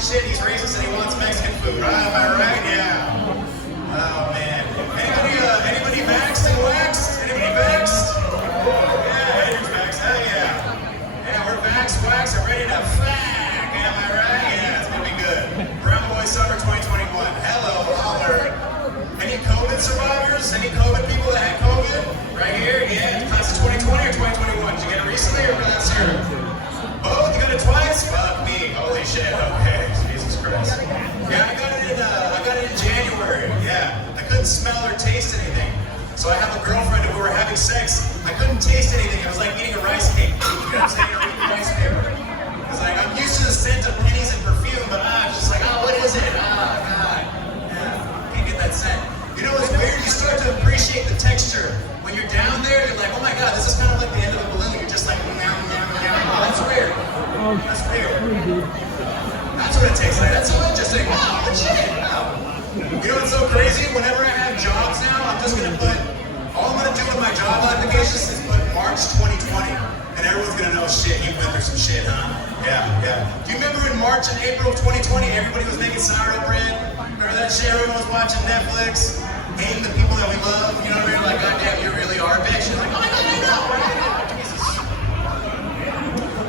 shit, he's racist and he wants Mexican food. Am I right? Yeah. Oh man. Anybody vaxxed and waxed? Anybody vaxxed? Yeah, Andrew's vaxxed. Hell yeah. Yeah, we're vaxxed, waxed, and ready to fack. Am I right? Yeah, it's gonna be good. Brown Boy Summer 2021. Hello, holler. Any COVID survivors? Any COVID people that had COVID? Right here? Yeah. Class of 2020 or 2021? Did you get it recently or last year? Both? You got it twice? Fuck me. Holy shit. Okay. Jesus Christ. Yeah, I got it in January. Yeah. I couldn't smell or taste anything. So I have a girlfriend and we were having sex. I couldn't taste anything. It was like eating a rice cake. You know what I'm saying? Or eating rice paper. It's like, I'm used to the scent of pennies and perfume, but it's just like, what is it? God. Yeah. Can't get that scent. You know what's weird? You start to appreciate the texture. When you're down there, you're like, oh my God, this is kind of like the end of a balloon. You're just like, meow. Oh, that's weird. That's weird. That's what it tastes like. That's so interesting. Wow, what shit? Wow. You know what's so crazy? Whenever I have jobs now, I'm just gonna put, all I'm gonna do with my job applications is put March 2020. And everyone's gonna know, shit, you've been through some shit, huh? Yeah. Do you remember in March and April of 2020, everybody was making sourdough bread? Remember that shit? Everyone was watching Netflix, hating the people that we love. You know what I mean? Like, goddamn, you really are a bitch. And like, oh my God, I know, right? Jesus.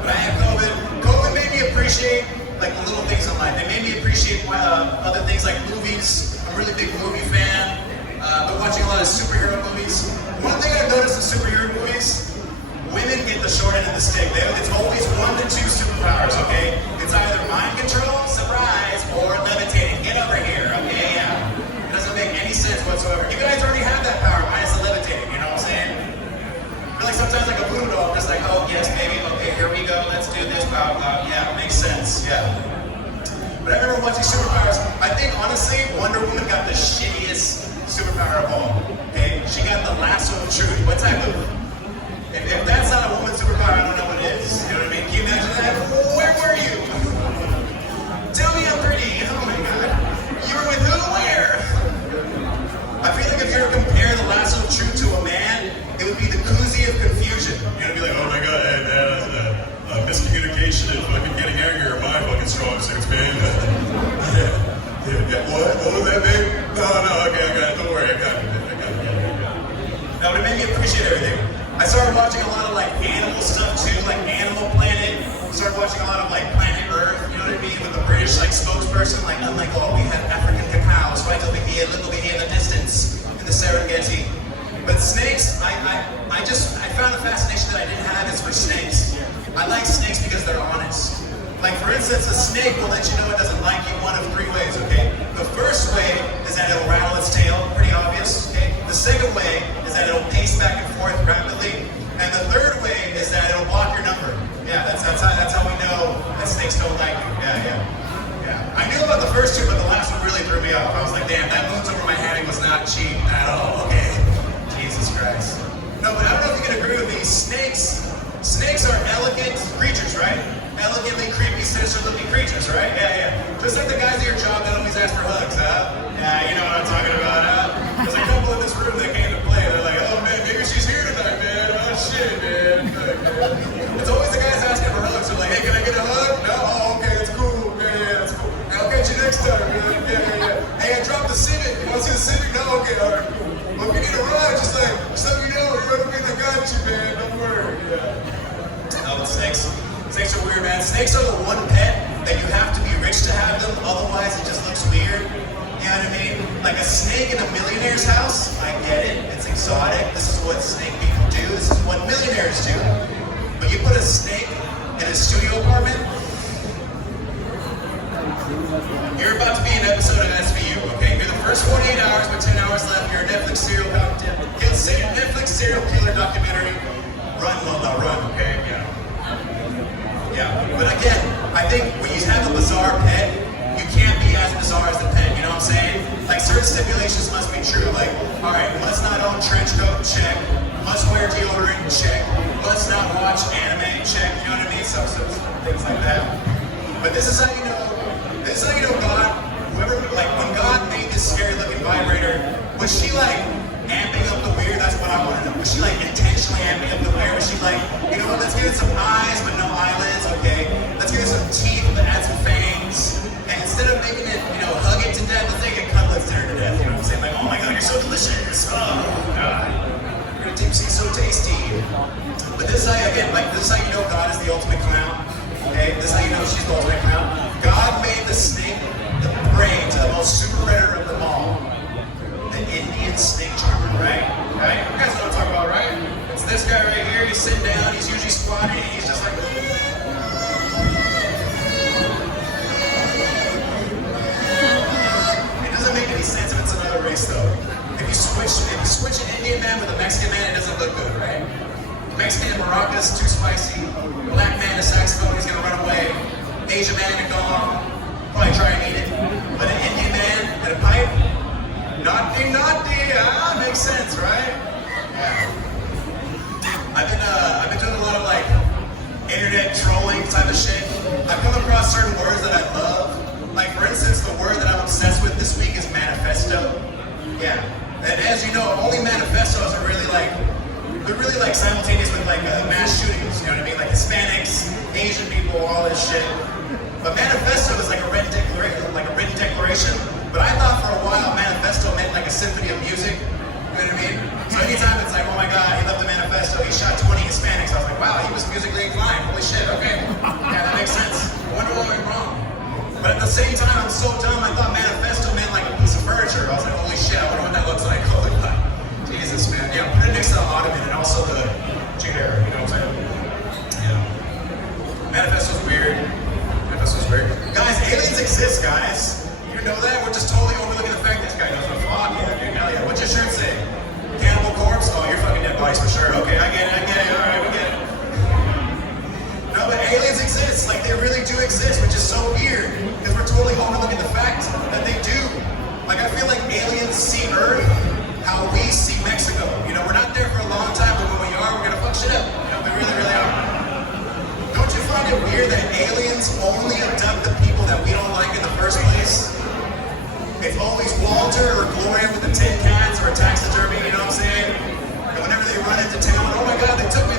But I had COVID. COVID made me appreciate like the little things in life. They made me appreciate other things like movies. I'm a really big movie fan. Been watching a lot of superhero movies. One thing I've noticed in superhero movies, women get the short end of the stick. It's always 1 to 2 superpowers, okay? It's either mind control, surprise, or levitating. Get over here, okay? Yeah. It doesn't make any sense whatsoever. You guys already have that power, minus the levitating, you know what I'm saying? I feel like sometimes like a voodoo doll, I'm just like, oh yes, baby, okay, here we go, let's do this, blah, blah, yeah, it makes sense, yeah. But I remember watching superpowers. I think, honestly, Wonder Woman got the shittiest superpower of all, okay? She got the lasso of truth. What type of... If that's not a woman's superpower, I don't know what it is. You know what I mean? Can you imagine that? Where were you? Tell me I'm pretty. Oh my God. You were with who? Where? I feel like if you were to compare the lasso of truth to a man, it would be the koozie of confusion. You're gonna be like, oh my God, hey, man, that's miscommunication and fucking getting angry are my fucking strong suits, man. Yeah. What was that, babe? No, okay, I got it. Don't worry, I got it. That would have made me appreciate everything. I started watching a lot of like animal stuff too, like Animal Planet. Started watching a lot of like Planet Earth, you know what I mean, with the British like spokesperson. Like I'm like, oh, we have African cows right over here, look over here in the distance, in the Serengeti. But snakes, I found a fascination that I didn't have is for snakes. I like snakes because they're honest. Like for instance, a snake will let you know it doesn't like you one of 3 ways, okay? The first way is that it'll rattle its tail, pretty obvious, okay? The second way is that it'll pace back and forth rapidly. And the third way is that it'll block your number. Yeah, that's how we know that snakes don't like you. Yeah. I knew about the first 2, but the last one really threw me off. I was like, damn, that moves over my head was not cheap at all, okay? Jesus Christ. No, but I don't know if you can agree with me. Snakes are elegant creatures, right? Elegantly creepy, sinister-looking creatures, right? Yeah. Just like the guys at your job that always ask for hugs, huh? Yeah, you know what I'm talking about, huh? There's a couple in this room that came to play. They're like, oh man, maybe she's here tonight, man. Oh shit, man. It's always the guys asking for hugs. They're like, hey, can I get a hug? No? Oh, okay, that's cool. Yeah, that's cool. I'll get you next time, man. Yeah. Hey, I dropped the Civic. You want to see the Civic? No? Okay, all right, cool. Well, if you need a ride, just let me know. You're gonna be the got you, man. Don't worry. Yeah. No, but snakes are weird, man. Snakes are the one pet that you have to be rich to have them, otherwise it just looks weird. You know what I mean? Like a snake in a millionaire's house, I get it. It's exotic. This is what snake people do. This is what millionaires do. But you put a snake in a studio apartment, you're about to be an episode of SVU, okay? You're the first 48 hours with 10 hours left. You're a Netflix serial killer documentary. Run, okay? Yeah. But again, I think when you have a bizarre pet, you can't be as bizarre as the pet, you know what I'm saying? Like certain stipulations must be true, like, all right, must not own trench coat, check. Must wear deodorant, check. Must not watch anime, check. You know what I mean? Some things like that. But this is how you know God, when God made this scary looking vibrator, was she like amping up the weird? That's what I want to know. Was she like intentionally amping up the weird? Was she like, you know, let's give it some eyes but no eyelids, okay? Let's give it some teeth but add some fangs. delicious. Oh, God. Deep sea so tasty. But this is how, again, like, this is how you know God is the ultimate clown. Okay, this is how you know she's the ultimate clown. God made the snake the prey to the most super predator of them all. The Indian snake charmer, right? Right? You guys know what I'm talking about, right? It's this guy right here, he's sitting down, he's usually squatting, and he's just like, it doesn't make any sense if it's another race though. If you switch an Indian man with a Mexican man, it doesn't look good, right? Mexican maracas, too spicy. Black man, a saxophone, he's gonna run away. Asian man, a gong, probably try and eat it. But an Indian man and a pipe, naughty, makes sense, right? Yeah. I've been doing a lot of like internet trolling type of shit. I've come across certain words that I love. Like for instance, the word that I'm obsessed with this week is manifesto. Yeah. And as you know, only manifestos are really like, they're really like simultaneous with like mass shootings, you know what I mean? Like Hispanics, Asian people, all this shit. But manifesto is like a written declaration. But I thought for a while manifesto meant like a symphony of music, you know what I mean? So anytime it's like, oh my God, he left the manifesto, he shot 20 Hispanics, I was like, wow, he was musically inclined, holy shit, okay. Yeah, that makes sense. I wonder what went wrong. But at the same time, I'm so dumb, I thought manifesto meant like a piece of furniture. I was like, holy shit, I wonder what that looks like. Holy fuck. Jesus, man. Yeah, put it next to the ottoman and also the chair, you know what I'm saying? Yeah. Manifesto's weird. Manifesto's weird. Guys, aliens exist, guys. You know that? We're just totally overlooking the fact this guy knows what fuck. Yeah, dude, hell yeah. What's your shirt say? Cannibal corpse? Oh, you're fucking dead bodies for sure. Okay, I get it. Alright, we get it. No, but aliens exist. Like, they really do exist, which is so weird. Because we're totally overlooking the fact that they do. Like, I feel like aliens see Earth how we see Mexico. You know, we're not there for a long time, but when we are, we're gonna fuck shit up. You know, we really, really are. Don't you find it weird that aliens only abduct the people that we don't like in the first place? It's always Walter or Gloria with the tin cans or a taxidermy, you know what I'm saying? And whenever they run into town, oh my God, they took me.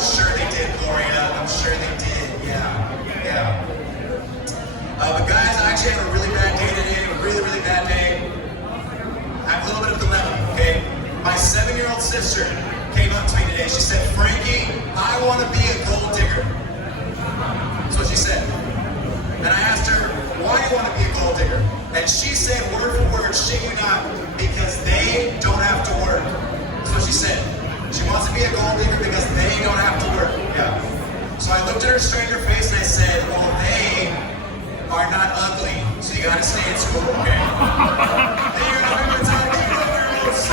Sure they did, Gloria. I'm sure they did, yeah. But guys, I actually had a really bad day today, a really, really bad day. I have a little bit of a dilemma, okay? My 7-year-old sister came up to me today. She said, Frankie, I want to be a gold digger. That's what she said. And I asked her, why do you want to be a gold digger? And she said, word for word, shit you not, because they don't have to work. That's what she said. She wants to be a gold digger because they don't have to work. Yeah. So I looked at her straight in her face and I said, well, they are not ugly, so you gotta stay in school, okay? Then you're gonna remember to tell me, girls,